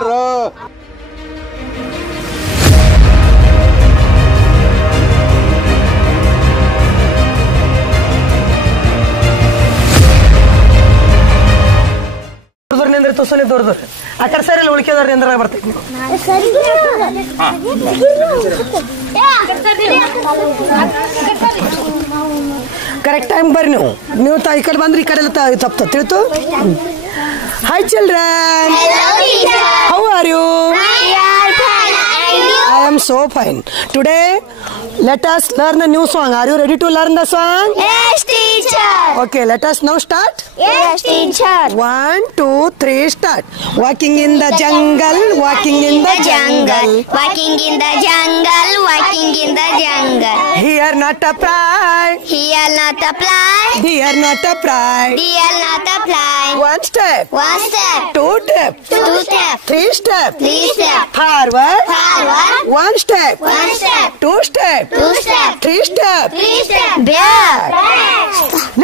ಹೇಳ್ರು. ತೋರ್ಸನೆ ದೂರದವ್ರಿ ಆ ಕಡೆ ಸರಿ ಉಳಿಕೆದವ್ರಿ ಅಂದ್ರೆ ಬರ್ತೈತಿ. ಕರೆಕ್ಟ್ ಟೈಮ್ ಬರ್ರಿ ನೀವು ಈ ಕಡೆ ಬಂದ್ರಿ ಈ ಕಡೆ ಎಲ್ಲ ತಪ್ಪ ತಿಳಿತು. Hi children, how are you? I am so fine. Today, let us learn a new song. Are you ready to learn the song? Yes, teacher. Okay, let us now start. Yes, teacher. 1, 2, 3, start. Walking in the jungle, walking in the jungle. Walking in the jungle, walking in the jungle. Here not a pride, Here not a fly, here not a pride. dear not a fly. One step, One step, 2 step, two step, 3 step. three step, Forward, forward, 1 step, one step, 2 step, two step, 3 step. three step. Back. Back.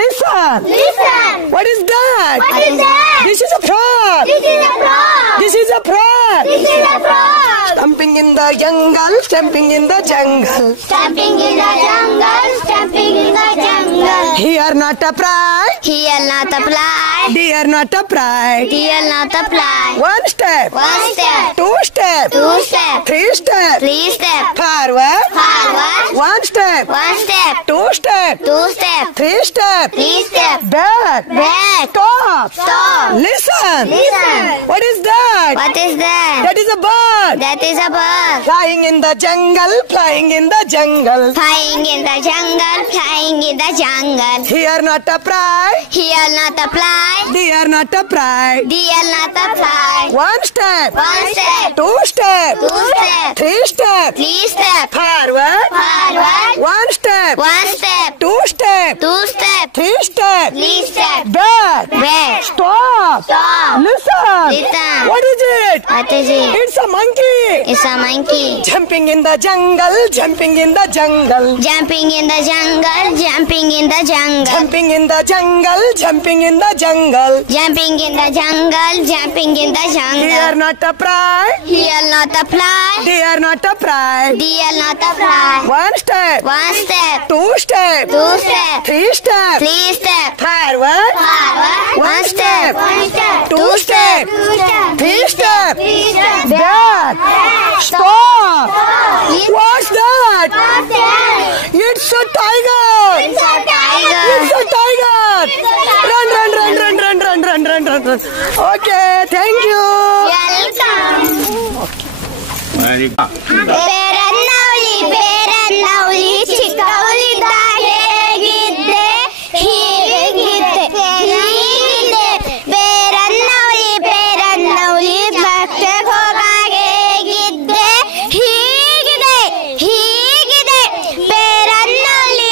Listen. Listen. What is that? What is that? This is a frog. This is a frog. This is a frog. This is a frog. Stamping in the jungle, stamping in the jungle. Stamping in the jungle, stamping in the jungle. Here not a pride, Here not a fly, dear not a pride. dear not a fly. 1 step, One step, 2 step, two step, 3 step. three step, Forward, forward, 1 step, one step, 2 step, two step, 3 step. three step. Back. Back. Stop. Stop. Listen. Listen. What is that? What is that? That is a bird. That is a bird. Flying in the jungle, flying in the jungle. Flying in the jungle, flying in the jungle. Here not a pride, Here not a fly, dear not a pride. dear not a fly. 1 step, One step, 2 step, two step, 3 step. three step, Forward, forward, 1 step, one step, 2 step, two step, 3 step. three step. Back. Back. Stop. Stop. Listen. Listen. What is it? What is it? It's a monkey. It's a monkey. Jumping in the jungle, jumping in the jungle. Jumping in the jungle, jumping in the jungle. Jumping in the jungle, jumping in the jungle. Jumping in the jungle, jumping in the Here jungle. not a pride, Here not a fly, dear not a pride. dear not a fly. 1 step, One step, 2 step, two step, 3 step. three step, Forward, forward, one step, one step, two step, two step, 3 step. three step. Back. Stop. What's that? What's that? It's a tiger. It's a tiger. It's a tiger. Run, run, run, run, run, run, run, run, run, run. Okay, thank you. ಬೇರನ್ನವಳಿ ಚಿಕ್ಕವಳಿದ್ದಾಗ ಹೇಗಿದ್ದೆ ಹೀಗಿದ್ದೆ ಹೀಗಿದ್ದೆ ಬೇರನ್ನವಳಿ ಬಟ್ಟೆಗೆ ಹೋಗಾಗ ಹೇಗಿದ್ದೆ ಹೀಗಿದೆ ಹೀಗಿದೆ ಬೇರನ್ನವಳಿ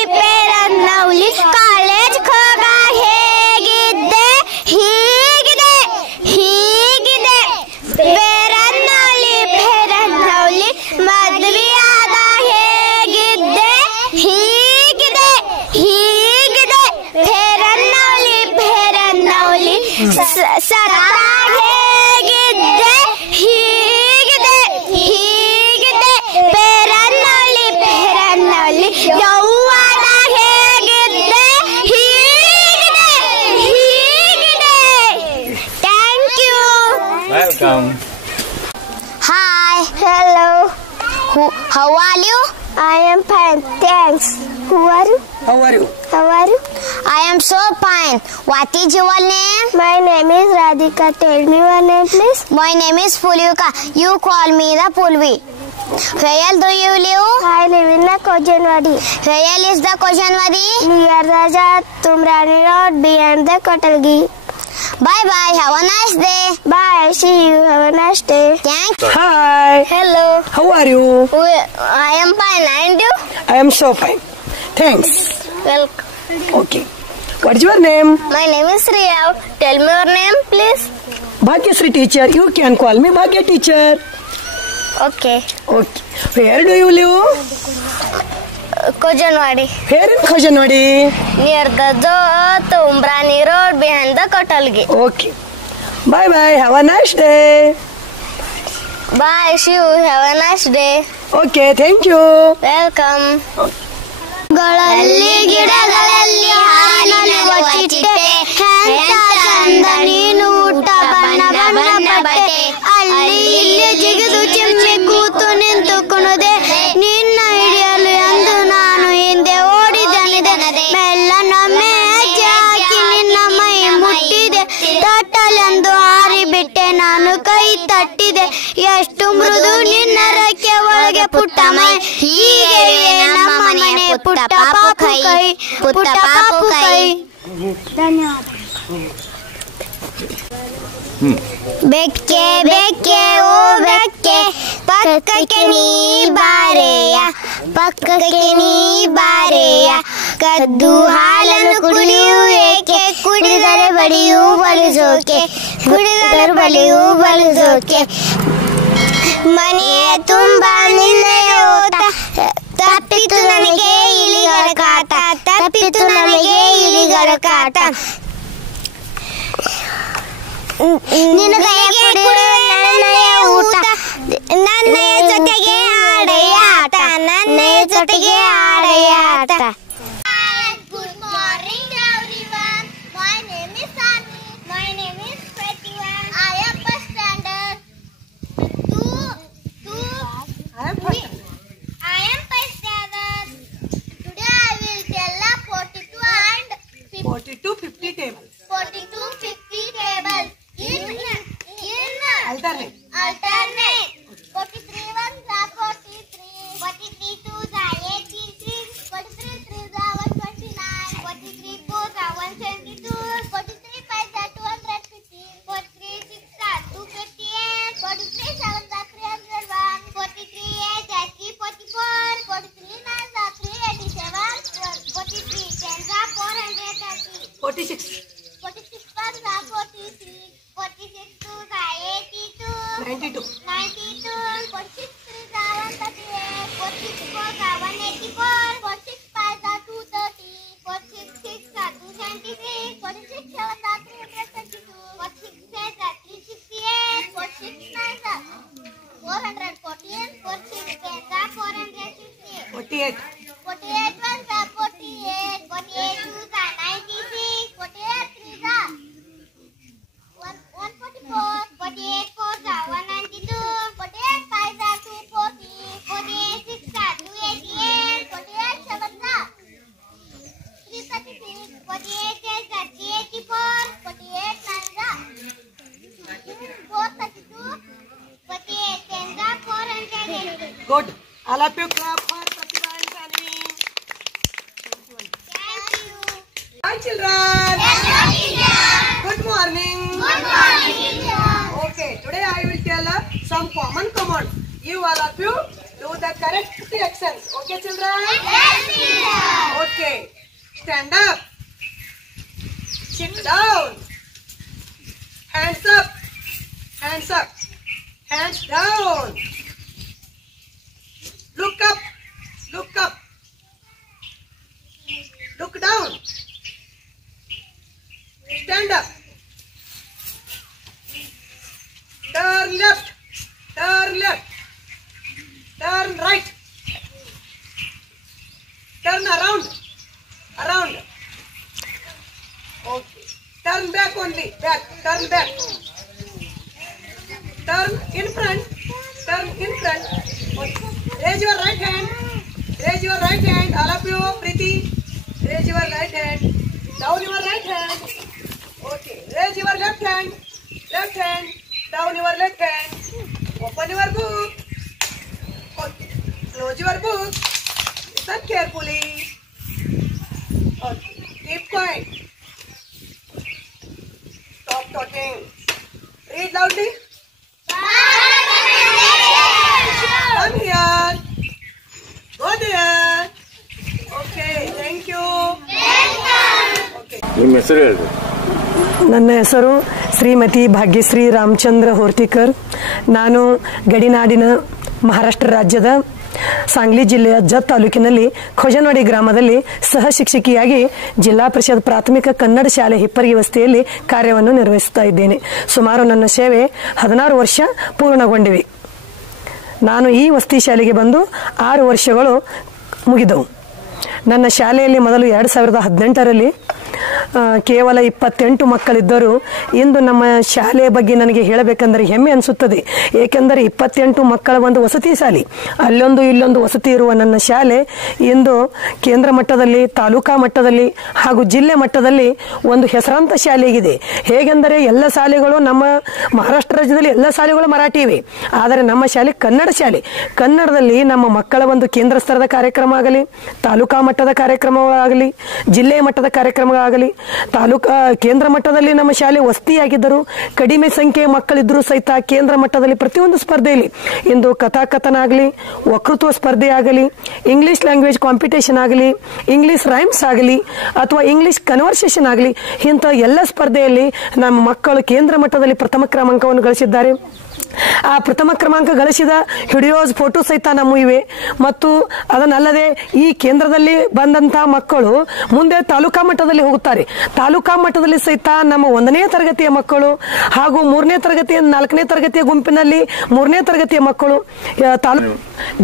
ಕಾಲೇಜ್ಗೆ ಹೋಗಾಗ ಹೇಗಿದ್ದೆ ಹೀಗಿದೆ ಹೀಗಿದೆ ಬೇರನ್ನವಳಿ ಮದ್ವೆಯಾದ ಹೇಗಿದ್ದೆ ಹೀಗಿದೆ ಹೀಗಿದೆ ಬೇರನ್ನವಳಿ ಸತ್ತಾಗ ಹೇಗಿದ್ದೆ ಹೀಗಿದೆ ಹೀಗಿದೆ ಬೇರನ್ನವಳಿ ಯೌವನ ಹೇಗಿದ್ದೆ ಹೀಗಿದೆ ಹೀಗಿದೆ. Thank you. Welcome. Hi. Hello. How are you? I am fine. Thanks. Who are you? How are you? How are you? I am so fine. What is your name? My name is Radhika. Tell me your name, please. My name is Pulvika. You call me the Pulvi. Where do you live? I live in the Kojanwadi. Where is the Kojanwadi? Near Raja Tumrani Road, behind the Kotalgi. Bye bye. Have a nice day. Bye. See you. Have a nice day. Thanks. Hi. Hello. How are you? I am fine. And you? I am so fine. Thanks. Welcome. Okay. What is your name? My name is Riya. Tell me your name, please. Bhagyasri teacher. You can call me Bhagya teacher. Okay. Okay. Where do you live? Kojanwadi. Where in Kojanwadi? Near the Tumrani Road, behind the Kotalgi. Okay. Bye bye. Have a nice day. Bye, see you. Have a nice day. Okay, thank you. Welcome. ಗಿಡಗಳಲ್ಲಿ ಹಾಲಿನ ಚಿಟ್ಟೆ ಚಂದ ನೀನು ಊಟ ಬಣ್ಣ ಬಣ್ಣ ಬಟ್ಟೆ ಅಲ್ಲಿ ಇಲ್ಲಿ ಜಿಗಿದು ಚಿಮ್ಮಿ ಕೂತು ನಿಂತು ಕುಣದೆ ನಿನ್ನ ಹಿಡಿಯಲು ಎಂದು ನಾನು ಹಿಂದೆ ಓಡಿದನಿದೆ ಮೆಲ್ಲನೊಮ್ಮೆ ಹೆಜ್ಜೆ ಹಾಕಿ ನಿನ್ನ ಮೈ ಮುಟ್ಟಿದೆ ತಟ್ಟಲೆಂದು ಹಾರಿಬಿಟ್ಟೆ ನಾನು ಕೈ ತಟ್ಟಿದೆ ಎಷ್ಟು ಮೃದು ನಿನ್ನ ರೆಕ್ಕೆ ಒಳಗೆ ಪುಟ್ಟ ಮೈ ಹೀಗೆ ನಮ್ಮ ಮನೆ ಪುಟ್ಟ ಪಾಪು ಕೈ ಪುಟ್ಟ ಪಾಪು ಕೈ. ಧನ್ಯವಾದ. ಬೆಕ್ಕೆ ಬೆಕ್ಕೆ ಓ ಬೆಕ್ಕೆ ಪಕ್ಕಕ್ಕೆ ನೀ ಬಾರೆಯ ಪಕ್ಕಕ್ಕೆ ನೀ ಬಾರೆಯ ಕದ್ದು ಹಾಲನ್ನು ಕುಡಿಯು ಏಕೆ ಕುಡಿದರೆ ಬಳಿಯೂ ಬಲಿಸೋಕೆ ಕುಡಿದರೆ ಬಳಿಯೂ ಬಲಿಸೋಕೆ ಮನೆಯ ತುಂಬ ನಿನ್ನೆಯ ಓಟ ತಪ್ಪಿತು ನನಗೆ ಇಲಿಗಳ ಕಾಟ ತಪ್ಪಿತು ನನಗೆ ಇಲಿಗಳ ಕಾಟ ನಿನ್ನ ಕೈಗೆ ನನ್ನಯ ಊಟ ನನ್ನಯ ಜೊತೆಗೆ ಆಡೆಯ ಆಟ ನನ್ನಯ ಜೊತೆಗೆ ಆಡೆಯ ಆಟ. Good morning everyone. My name is Sunny. My name is Pratima. I am first standard. I am first standard. Today I will tell a 42 and 50 tables. 42-50 tables. Alternate. 43 ones are 43. 43 twos are 83. 43 threes are 129. 43 fours are 122. 43 fives are 250. 43 sixes are 258. 43 sevens are 301. 43 eights are 344. 43 nines are 387. 43 tens are 430. 46. 46 ones are 43. 46 twos are 82. 92. 92. 46 threes are 138. 46 fours are 184. 46 fives are 230. 46 sixes are 276. 46 sevens are 332. 46 eights are 368. 46 nines are 414. 46 tens are 468. 48. 48 ones are 48. 48 twos are 96. 48 threes are 144. 48 fours are 192. 48 fives are 240. 48 sixes are 288. 48 sevens are 336. 48 eights are 384. 48 nines are 432. 48 tens are 480. Good. All of you clap for Pratima and Sunny. Thank you. Hi children. Hello teacher. Good morning. Good morning teacher. Okay, today I will tell some common commands. You all of you do the correct actions. Okay children? Yes teacher. Okay. Stand up. Sit down. Hands up. Hands up. Hands down. Look up. Look up. Look down. Stand up. Turn left. Turn left. Turn right. Turn around. Around. Okay. Turn back only. Back. Turn back. Turn in front. Turn in front. Okay. Raise your right hand. Raise your right hand. All of you, Preeti. Raise your right hand. Down your right hand. Okay. Raise your left hand. Left hand. Down your left hand. Open your book. Okay. Close your book. Listen carefully. Okay. Keep quiet. Stop talking. Read loudly. Come here. Go there. Okay. Thank you. Okay. ನಿಮ್ಮ ಹೆಸರು ಹೇಳ್ರಿ. ನನ್ನ ಹೆಸರು ಶ್ರೀಮತಿ ಭಾಗ್ಯಶ್ರೀ ರಾಮಚಂದ್ರ ಹೋರ್ತಿಕರ್. ನಾನು ಗಡಿನಾಡಿನ ಮಹಾರಾಷ್ಟ್ರ ರಾಜ್ಯದ सांगली ಜಿಲ್ಲೆಯ ಜತ್ ತಾಲೂಕಿನಲ್ಲಿ ಖೋಜನವಾಡಿ ಗ್ರಾಮದಲ್ಲಿ ಸಹ ಶಿಕ್ಷಕಿಯಾಗಿ ಜಿಲ್ಲಾ ಪರಿಷತ್ ಪ್ರಾಥಮಿಕ ಕನ್ನಡ ಶಾಲೆ ಹಿಪ್ಪರಗಿ ವಸತಿಯಲ್ಲಿ ಕಾರ್ಯವನ್ನು ನಿರ್ವಹಿಸುತ್ತಾ ಇದ್ದೇನೆ. ಸುಮಾರು ನನ್ನ ಸೇವೆ 16 ವರ್ಷ ಪೂರ್ಣಗೊಂಡಿವೆ. ನಾನು ಈ ವಸತಿ ಶಾಲೆಗೆ ಬಂದು 6 ವರ್ಷಗಳು ಮುಗಿದವು. ನನ್ನ ಶಾಲೆಯಲ್ಲಿ ಮೊದಲು 2018ರಲ್ಲಿ ಕೇವಲ 28 ಮಕ್ಕಳಿದ್ದರು. ಇಂದು ನಮ್ಮ ಶಾಲೆಯ ಬಗ್ಗೆ ನನಗೆ ಹೇಳಬೇಕೆಂದರೆ ಹೆಮ್ಮೆ ಅನಿಸುತ್ತದೆ. ಏಕೆಂದರೆ 28 ಮಕ್ಕಳ ಒಂದು ವಸತಿ ಶಾಲೆ, ಅಲ್ಲೊಂದು ಇಲ್ಲೊಂದು ವಸತಿ ಇರುವ ನನ್ನ ಶಾಲೆ ಇಂದು ಕೇಂದ್ರ ಮಟ್ಟದಲ್ಲಿ, ತಾಲೂಕಾ ಮಟ್ಟದಲ್ಲಿ ಹಾಗೂ ಜಿಲ್ಲೆ ಮಟ್ಟದಲ್ಲಿ ಒಂದು ಹೆಸರಾಂತ ಶಾಲೆಯಾಗಿದೆ. ಹೇಗೆಂದರೆ ಎಲ್ಲ ಶಾಲೆಗಳು ನಮ್ಮ ಮಹಾರಾಷ್ಟ್ರ ರಾಜ್ಯದಲ್ಲಿ ಎಲ್ಲ ಶಾಲೆಗಳು ಮರಾಠಿ ಇವೆ, ಆದರೆ ನಮ್ಮ ಶಾಲೆ ಕನ್ನಡ ಶಾಲೆ. ಕನ್ನಡದಲ್ಲಿ ನಮ್ಮ ಮಕ್ಕಳ ಒಂದು ಕೇಂದ್ರ ಸ್ತರದ ಕಾರ್ಯಕ್ರಮ ಆಗಲಿ, ತಾಲೂಕಾ ಮಟ್ಟದ ಕಾರ್ಯಕ್ರಮಗಳಾಗಲಿ, ಜಿಲ್ಲೆಯ ಮಟ್ಟದ ಕಾರ್ಯಕ್ರಮಗಳಾಗಲಿ, ತಾಲೂಕಾ ಕೇಂದ್ರ ಮಟ್ಟದಲ್ಲಿ ನಮ್ಮ ಶಾಲೆ ವಸತಿಯಾಗಿದ್ದರು. ಕಡಿಮೆ ಸಂಖ್ಯೆಯ ಮಕ್ಕಳಿದ್ದರೂ ಸಹಿತ ಕೇಂದ್ರ ಮಟ್ಟದಲ್ಲಿ ಪ್ರತಿಯೊಂದು ಸ್ಪರ್ಧೆಯಲ್ಲಿ ಇಂದು ಕಥಾಕಥನ ಆಗಲಿ, ವಕ್ತೃತ್ವ ಸ್ಪರ್ಧೆ ಆಗಲಿ, ಇಂಗ್ಲಿಷ್ ಲ್ಯಾಂಗ್ವೇಜ್ ಕಾಂಪಿಟೇಷನ್ ಆಗಲಿ, ಇಂಗ್ಲಿಷ್ ರೈಮ್ಸ್ ಆಗಲಿ ಅಥವಾ ಇಂಗ್ಲಿಷ್ ಕನ್ವರ್ಸೇಷನ್ ಆಗಲಿ, ಇಂಥ ಎಲ್ಲ ಸ್ಪರ್ಧೆಯಲ್ಲಿ ನಮ್ಮ ಮಕ್ಕಳು ಕೇಂದ್ರ ಮಟ್ಟದಲ್ಲಿ ಪ್ರಥಮ ಕ್ರಮಾಂಕವನ್ನು ಗಳಿಸಿದ್ದಾರೆ. ಆ ಪ್ರಥಮ ಕ್ರಮಾಂಕ ಗಳಿಸಿದ ವಿಡಿಯೋಸ್, ಫೋಟೋ ಸಹಿತ ನಮ್ಮ ಇವೆ. ಮತ್ತು ಅದನ್ನಲ್ಲದೆ ಈ ಕೇಂದ್ರದಲ್ಲಿ ಬಂದಂತಹ ಮಕ್ಕಳು ಮುಂದೆ ತಾಲೂಕಾ ಮಟ್ಟದಲ್ಲಿ ಹೋಗುತ್ತಾರೆ. ತಾಲೂಕಾ ಮಟ್ಟದಲ್ಲಿ ಸಹಿತ ನಮ್ಮ 1ನೇ ತರಗತಿಯ ಮಕ್ಕಳು ಹಾಗೂ 3ನೇ ತರಗತಿಯ 4ನೇ ತರಗತಿಯ ಗುಂಪಿನಲ್ಲಿ 3ನೇ ತರಗತಿಯ ಮಕ್ಕಳು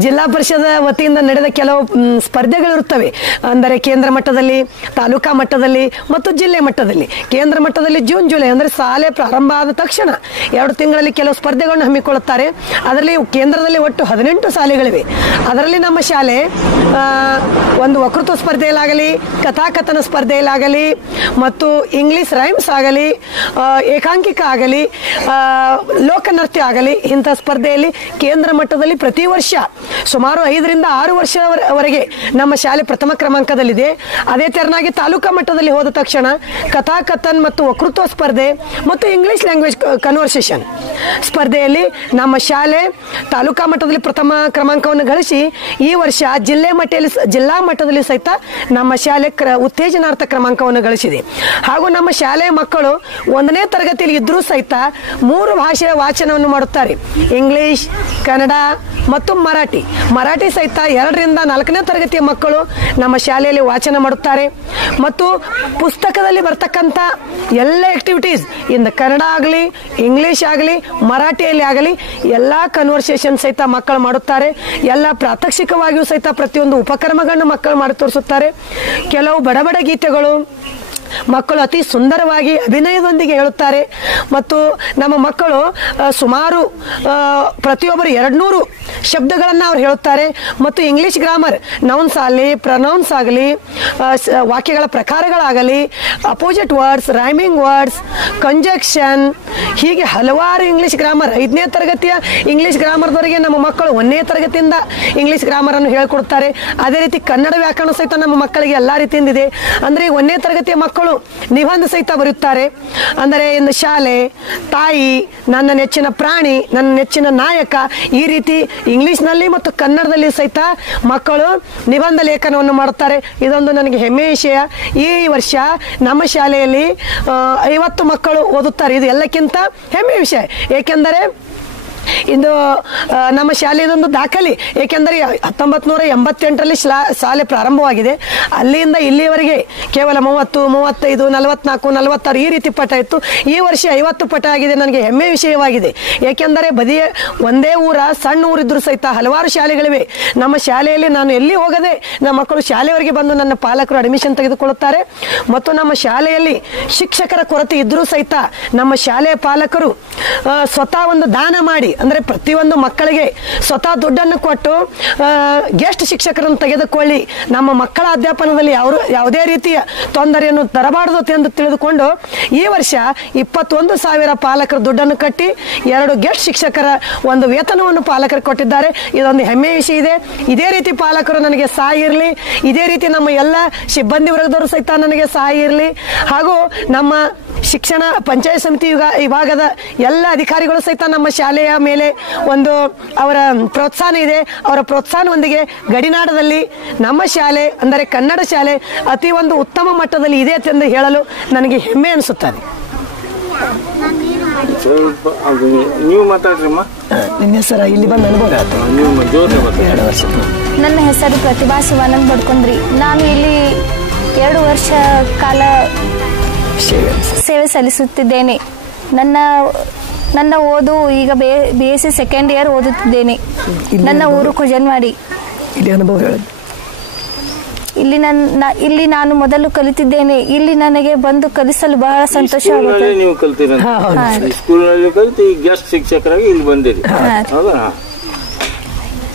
ಜಿಲ್ಲಾ ಪರಿಷದ ವತಿಯಿಂದ ನಡೆದ ಕೆಲವು ಸ್ಪರ್ಧೆಗಳಿರುತ್ತವೆ. ಅಂದರೆ ಕೇಂದ್ರ ಮಟ್ಟದಲ್ಲಿ, ತಾಲೂಕಾ ಮಟ್ಟದಲ್ಲಿ ಮತ್ತು ಜಿಲ್ಲೆ ಮಟ್ಟದಲ್ಲಿ. ಕೇಂದ್ರ ಮಟ್ಟದಲ್ಲಿ ಜೂನ್ ಜುಲೈ ಅಂದರೆ ಶಾಲೆ ಪ್ರಾರಂಭ ಆದ ತಕ್ಷಣ 2 ತಿಂಗಳಲ್ಲಿ ಕೆಲವು ಸ್ಪರ್ಧೆಗಳನ್ನು ಹಮ್ಮಿಕೊಳ್ಳುತ್ತಾರೆ. ಅದರಲ್ಲಿ ಕೇಂದ್ರದಲ್ಲಿ ಒಟ್ಟು 18 ಶಾಲೆಗಳಿವೆ. ಅದರಲ್ಲಿ ನಮ್ಮ ಶಾಲೆ ಒಂದು ವಕ್ತೃತ್ವ ಸ್ಪರ್ಧೆಯಲ್ಲಾಗಲಿ, ಕಥಾಕಥನ ಸ್ಪರ್ಧೆಯಲ್ಲಾಗಲಿ ಮತ್ತು ಇಂಗ್ಲಿಷ್ ರೈಮ್ಸ್ ಆಗಲಿ, ಏಕಾಂಕಿಕ ಆಗಲಿ, ಲೋಕನೃತ್ಯ ಆಗಲಿ, ಇಂಥ ಸ್ಪರ್ಧೆಯಲ್ಲಿ ಕೇಂದ್ರ ಮಟ್ಟದಲ್ಲಿ ಪ್ರತಿ ವರ್ಷ ಸುಮಾರು 5 ರಿಂದ 6 ವರ್ಷವರೆಗೆ ನಮ್ಮ ಶಾಲೆ ಪ್ರಥಮ ಕ್ರಮಾಂಕದಲ್ಲಿದೆ. ಅದೇ ತೆರನಾಗಿ ತಾಲೂಕಾ ಮಟ್ಟದಲ್ಲಿ ಹೋದ ತಕ್ಷಣ ಕಥಾಕಥನ್ ಮತ್ತು ವಕ್ತೃತ್ವ ಸ್ಪರ್ಧೆ ಮತ್ತು ಇಂಗ್ಲಿಷ್ ಲ್ಯಾಂಗ್ವೇಜ್ ಕನ್ವರ್ಸೇಷನ್ ಸ್ಪರ್ಧೆಯಲ್ಲಿ ನಮ್ಮ ಶಾಲೆ ತಾಲೂಕಾ ಮಟ್ಟದಲ್ಲಿ ಪ್ರಥಮ ಕ್ರಮಾಂಕವನ್ನು ಗಳಿಸಿ ಈ ವರ್ಷ ಜಿಲ್ಲಾ ಮಟ್ಟದಲ್ಲಿ ಸಹಿತ ನಮ್ಮ ಶಾಲೆ ಉತ್ತೇಜನಾರ್ಥ ಕ್ರಮಾಂಕವನ್ನು ಗಳಿಸಿದೆ. ಹಾಗೂ ನಮ್ಮ ಶಾಲೆಯ ಮಕ್ಕಳು 1ನೇ ತರಗತಿಯಲ್ಲಿ ಇದ್ರೂ ಸಹಿತ 3 ಭಾಷೆಯ ವಾಚನವನ್ನು ಮಾಡುತ್ತಾರೆ. ಇಂಗ್ಲಿಷ್, ಕನ್ನಡ ಮತ್ತು ಮರಾಠಿ ಸಹಿತ 2 ರಿಂದ 4ನೇ ತರಗತಿಯ ಮಕ್ಕಳು ನಮ್ಮ ಶಾಲೆಯಲ್ಲಿ ವಾಚನ ಮಾಡುತ್ತಾರೆ. ಮತ್ತು ಪುಸ್ತಕದಲ್ಲಿ ಬರ್ತಕ್ಕಂಥ ಎಲ್ಲ ಆಕ್ಟಿವಿಟೀಸ್ ಇಂದ ಕನ್ನಡ ಆಗಲಿ, ಇಂಗ್ಲಿಷ್ ಆಗಲಿ, ಮರಾಠಿಯಲ್ಲಿ ಆಗಲಿ ಎಲ್ಲ ಕನ್ವರ್ಸೇಷನ್ ಸಹಿತ ಮಕ್ಕಳು ಮಾಡುತ್ತಾರೆ. ಎಲ್ಲ ಪ್ರಾತ್ಯಕ್ಷಿಕವಾಗಿಯೂ ಸಹಿತ ಪ್ರತಿಯೊಂದು ಉಪಕ್ರಮಗಳನ್ನು ಮಕ್ಕಳು ಮಾಡಿ ತೋರಿಸುತ್ತಾರೆ. ಕೆಲವು ಬಡ ಗೀತೆಗಳು ಮಕ್ಕಳು ಅತಿ ಸುಂದರವಾಗಿ ಅಭಿನಯದೊಂದಿಗೆ ಹೇಳುತ್ತಾರೆ. ಮತ್ತು ನಮ್ಮ ಮಕ್ಕಳು ಸುಮಾರು ಪ್ರತಿಯೊಬ್ಬರು 200 ಶಬ್ದಗಳನ್ನು ಅವ್ರು ಹೇಳುತ್ತಾರೆ. ಮತ್ತು ಇಂಗ್ಲಿಷ್ ಗ್ರಾಮರ್, ನೌನ್ಸ್ ಆಗಲಿ, ಪ್ರನೌನ್ಸ್ ಆಗಲಿ, ವಾಕ್ಯಗಳ ಪ್ರಕಾರಗಳಾಗಲಿ, opposite words, rhyming words, conjunction, ಹೀಗೆ ಹಲವಾರು ಇಂಗ್ಲಿಷ್ ಗ್ರಾಮರ್ 5ನೇ ತರಗತಿಯ ಇಂಗ್ಲಿಷ್ ಗ್ರಾಮರ್ದವರೆಗೆ ನಮ್ಮ ಮಕ್ಕಳು 1ನೇ ತರಗತಿಯಿಂದ ಇಂಗ್ಲಿಷ್ ಗ್ರಾಮರನ್ನು ಹೇಳಿಕೊಡುತ್ತಾರೆ. ಅದೇ ರೀತಿ ಕನ್ನಡ ವ್ಯಾಕರಣ ಸಹಿತ ನಮ್ಮ ಮಕ್ಕಳಿಗೆ ಎಲ್ಲ ರೀತಿಯಿಂದ ಇದೆ. ಅಂದರೆ 1ನೇ ತರಗತಿಯ ಮಕ್ಕಳು ನಿಬಂಧ ಸಹಿತ ಬರೆಯುತ್ತಾರೆ. ಅಂದರೆ ಇನ್ನು ಶಾಲೆ, ತಾಯಿ, ನನ್ನ ನೆಚ್ಚಿನ ಪ್ರಾಣಿ, ನನ್ನ ನೆಚ್ಚಿನ ನಾಯಕ, ಈ ರೀತಿ ಇಂಗ್ಲಿಷ್ನಲ್ಲಿ ಮತ್ತು ಕನ್ನಡದಲ್ಲಿ ಸಹಿತ ಮಕ್ಕಳು ನಿಬಂಧ ಲೇಖನವನ್ನು ಮಾಡುತ್ತಾರೆ. ಇದೊಂದು ನನಗೆ ಹೆಮ್ಮೆಯ ವಿಷಯ. ಈ ವರ್ಷ ನಮ್ಮ ಶಾಲೆಯಲ್ಲಿ 50 ಮಕ್ಕಳು ಓದುತ್ತಾರೆ. ಇದು ಎಲ್ಲಕ್ಕಿಂತ ಹೆಮ್ಮೆಯ ವಿಷಯ. ಏಕೆಂದರೆ ಇದು ನಮ್ಮ ಶಾಲೆಯದೊಂದು ದಾಖಲೆ. ಏಕೆಂದರೆ 1988ರಲ್ಲಿ ಶಾಲೆ ಪ್ರಾರಂಭವಾಗಿದೆ. ಅಲ್ಲಿಂದ ಇಲ್ಲಿಯವರೆಗೆ ಕೇವಲ 30, 35, 44, 46 ಈ ರೀತಿ ಪಟ ಇತ್ತು. ಈ ವರ್ಷ 50 ಪಟ ಆಗಿದೆ. ನನಗೆ ಹೆಮ್ಮೆ ವಿಷಯವಾಗಿದೆ. ಏಕೆಂದರೆ ಬದಿಯ ಒಂದೇ ಸಣ್ಣ ಊರಿದ್ರು ಸಹಿತ ಹಲವಾರು ಶಾಲೆಗಳಿವೆ. ನಮ್ಮ ಶಾಲೆಯಲ್ಲಿ ನಾನು ಎಲ್ಲಿ ಹೋಗದೆ ನಮ್ಮ ಮಕ್ಕಳು ಶಾಲೆಯವರೆಗೆ ಬಂದು ನನ್ನ ಪಾಲಕರು ಅಡ್ಮಿಷನ್ ತೆಗೆದುಕೊಳ್ಳುತ್ತಾರೆ. ಮತ್ತು ನಮ್ಮ ಶಾಲೆಯಲ್ಲಿ ಶಿಕ್ಷಕರ ಕೊರತೆ ಇದ್ರೂ ಸಹಿತ ನಮ್ಮ ಶಾಲೆಯ ಪಾಲಕರು ಸ್ವತಃ ಒಂದು ದಾನ ಮಾಡಿ, ಅಂದರೆ ಪ್ರತಿಯೊಂದು ಮಕ್ಕಳಿಗೆ ಸ್ವತಃ ದುಡ್ಡನ್ನು ಕೊಟ್ಟು ಗೆಸ್ಟ್ ಶಿಕ್ಷಕರನ್ನು ತೆಗೆದುಕೊಳ್ಳಿ, ನಮ್ಮ ಮಕ್ಕಳ ಅಧ್ಯಾಪನದಲ್ಲಿ ಯಾವುದೇ ರೀತಿಯ ತೊಂದರೆಯನ್ನು ತರಬಾರದು ಎಂದು ತಿಳಿದುಕೊಂಡು ಈ ವರ್ಷ 21,000 ಪಾಲಕರು ದುಡ್ಡನ್ನು ಕಟ್ಟಿ 2 ಗೆಸ್ಟ್ ಶಿಕ್ಷಕರ ಒಂದು ವೇತನವನ್ನು ಪಾಲಕರಿಗೆ ಕೊಟ್ಟಿದ್ದಾರೆ. ಇದೊಂದು ಹೆಮ್ಮೆಯ ವಿಷಯ ಇದೆ. ಇದೇ ರೀತಿ ಪಾಲಕರು ನನಗೆ ಸಹಾಯ ಇರಲಿ. ಇದೇ ರೀತಿ ನಮ್ಮ ಎಲ್ಲ ಸಿಬ್ಬಂದಿ ವರ್ಗದವರು ಸಹಿತ ನನಗೆ ಸಹಾಯ ಇರಲಿ. ಹಾಗೂ ನಮ್ಮ ಶಿಕ್ಷಣ ಪಂಚಾಯತ್ ಸಮಿತಿ ವಿಭಾಗದ ಎಲ್ಲ ಅಧಿಕಾರಿಗಳು ಸಹಿತ ನಮ್ಮ ಶಾಲೆಯ ಮೇಲೆ ಒಂದು ಅವರ ಪ್ರೋತ್ಸಾಹ ಇದೆ. ಅವರ ಪ್ರೋತ್ಸಾಹದೊಂದಿಗೆ ಗಡಿನಾಡದಲ್ಲಿ ನಮ್ಮ ಶಾಲೆ ಅಂದರೆ ಕನ್ನಡ ಶಾಲೆ ಅತಿ ಒಂದು ಉತ್ತಮ ಮಟ್ಟದಲ್ಲಿ ಇದೆ ಎಂದು ಹೇಳಲು ನನಗೆ ಹೆಮ್ಮೆ ಅನಿಸುತ್ತದೆ. ನೀವು ಮಾತಾಡ್ರಮ್ಮ. ನಿಮ್ಮ ಹೆಸರು ಇಲ್ಲಿ ಬಂದು ಅನುಭವ ಆಯ್ತು. 2 ವರ್ಷ. ನನ್ನ ಹೆಸರು ಪ್ರತಿಭಾ ಶಿವಾನಂದ್ ಬಡ್ಕೊಂಡ್ರಿ. ನಾನು ಇಲ್ಲಿ 2 ವರ್ಷ ಕಾಲ ಸೇವೆ ಸಲ್ಲಿಸುತ್ತಿದ್ದೇನೆ. ನನ್ನ ನನ್ನ ಓದು ಈಗ BSc ಸೆಕೆಂಡ್ ಇಯರ್ ಓದುತ್ತಿದ್ದೇನೆ. ನನ್ನ ಊರು ಖುಜನ್ವಾಡಿ. ಇಲ್ಲಿ ಅನುಭವ ಹೇಳಿ. ಇಲ್ಲಿ ನಾನು ಮೊದಲು ಕಲಿತಿದ್ದೇನೆ. ಇಲ್ಲಿ ನನಗೆ ಬಂದು ಕಲಿಸಲು ಬಹಳ ಸಂತೋಷವಾಗುತ್ತದೆ. ನೀವು ಕಲ್ತೀರ ಸ್ಕೂಲ್ನಲ್ಲಿ ಕಲಿತು ಈಗ ಗೆಸ್ಟ್ ಶಿಕ್ಷಕರಾಗಿ ಇಲ್ಲಿ ಬಂದಿರಿ ಹೌದಾ?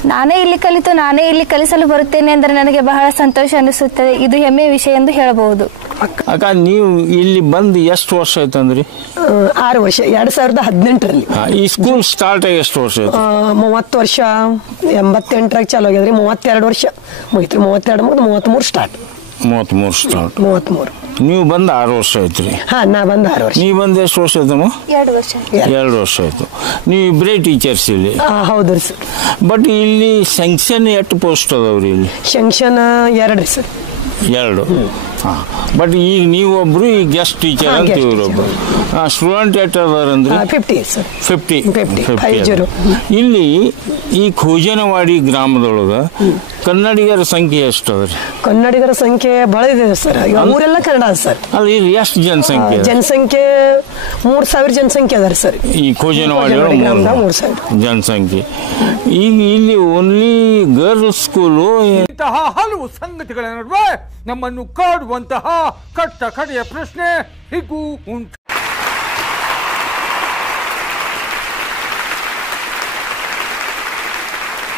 ನಾನೇ ಇಲ್ಲಿ ಕಲಿತು ನಾನೇ ಇಲ್ಲಿ ಕಲಿಸಲು ಬರುತ್ತೇನೆ ಅಂದರೆ ನನಗೆ ಬಹಳ ಸಂತೋಷ ಅನಿಸುತ್ತದೆ. ಇದು ಹೆಮ್ಮೆಯ ವಿಷಯ ಎಂದು ಹೇಳಬಹುದು. ಅಕ್ಕ ನೀವು ಇಲ್ಲಿ ಬಂದು ಎಷ್ಟು ವರ್ಷ ಆಯ್ತು ಅಂದ್ರಿ? 6 ವರ್ಷ. 2018ರಲ್ಲಿ. ಈ ಸ್ಕೂಲ್ ಸ್ಟಾರ್ಟ್ ಆಗಿ ಎಷ್ಟು ವರ್ಷ ಆಯ್ತು? 30 ವರ್ಷ. 88ರಾಗ ಚಾಲು ಆಗ್ಯದ್ರಿ. 32 ವರ್ಷ ಮುಗಿತ್ರಿ. 32 ಮುಗಿದು 33 ಸ್ಟಾರ್ಟ್. 33 ಸ್ಟಾರ್ಟ್. 33. ನೀವು ಬಂದು 6 ವರ್ಷ ಆಯ್ತ್ರಿ? ನಾ ಬಂದು 6 ವರ್ಷ. ನೀವು ಬಂದು ಎಷ್ಟು ವರ್ಷ ಆಯ್ತಮ್ಮ? 2 ವರ್ಷ. 2 ವರ್ಷ ಆಯ್ತು. ನೀವು ಇಬ್ಬರೇ ಟೀಚರ್ಸ್ ಇಲ್ಲಿ? ಹೌದ್ರಿ ಸರ್. ಬಟ್ ಇಲ್ಲಿ ಸ್ಯಾಂಕ್ಷನ್ ಎಷ್ಟು ಪೋಸ್ಟ್ ಅದಾವ್ರಿ ಇಲ್ಲಿ? ಶಂಕ್ಷನ್ 2 ರೀ ಸರ್. 2. ಬಟ್ ಈಗ ನೀವೊಬ್ರು ಈ ಗೆಸ್ಟ್ ಟೀಚರ್ ಅಂತ ಇವ್ರೊಬ್ರು. ಸ್ಟೂಡೆಂಟ್ ಎಷ್ಟು ಅದಾರ ಅಂದ್ರೆ? 50 ಸರ್. 50. ಇಲ್ಲಿ ಈ ಖೋಜನವಾಡಿ ಗ್ರಾಮದೊಳಗ ಕನ್ನಡಿಗರ ಸಂಖ್ಯೆ ಎಷ್ಟು ಅದ್ರಿ? ಕನ್ನಡಿಗರ ಸಂಖ್ಯೆ ಬಹಳ ಇದೆ ಸರ್. ಊರೆಲ್ಲ ಕನ್ನಡ ಸರ್. ಅಲ್ಲಿ ಇಲ್ಲಿ ಎಷ್ಟು ಜನಸಂಖ್ಯೆ? ಜನಸಂಖ್ಯೆ 3000 ಜನಸಂಖ್ಯೆ ಅದಾರ ಸರ್. ಈ ಖೋಜನವಾಡಿ 3000 ಜನಸಂಖ್ಯೆ. ಈಗ ಇಲ್ಲಿ ಓನ್ಲಿ ಗರ್ಲ್ಸ್ ಸ್ಕೂಲು. ಇಂತಹ ಹಲವು ಸಂಗತಿಗಳ ನಡುವೆ ನಮ್ಮನ್ನು ಕಾಡುವಂತಹ ಕಟ್ಟ ಕಡೆಯ ಪ್ರಶ್ನೆ ಹೀಗೂ ಉಂಟು.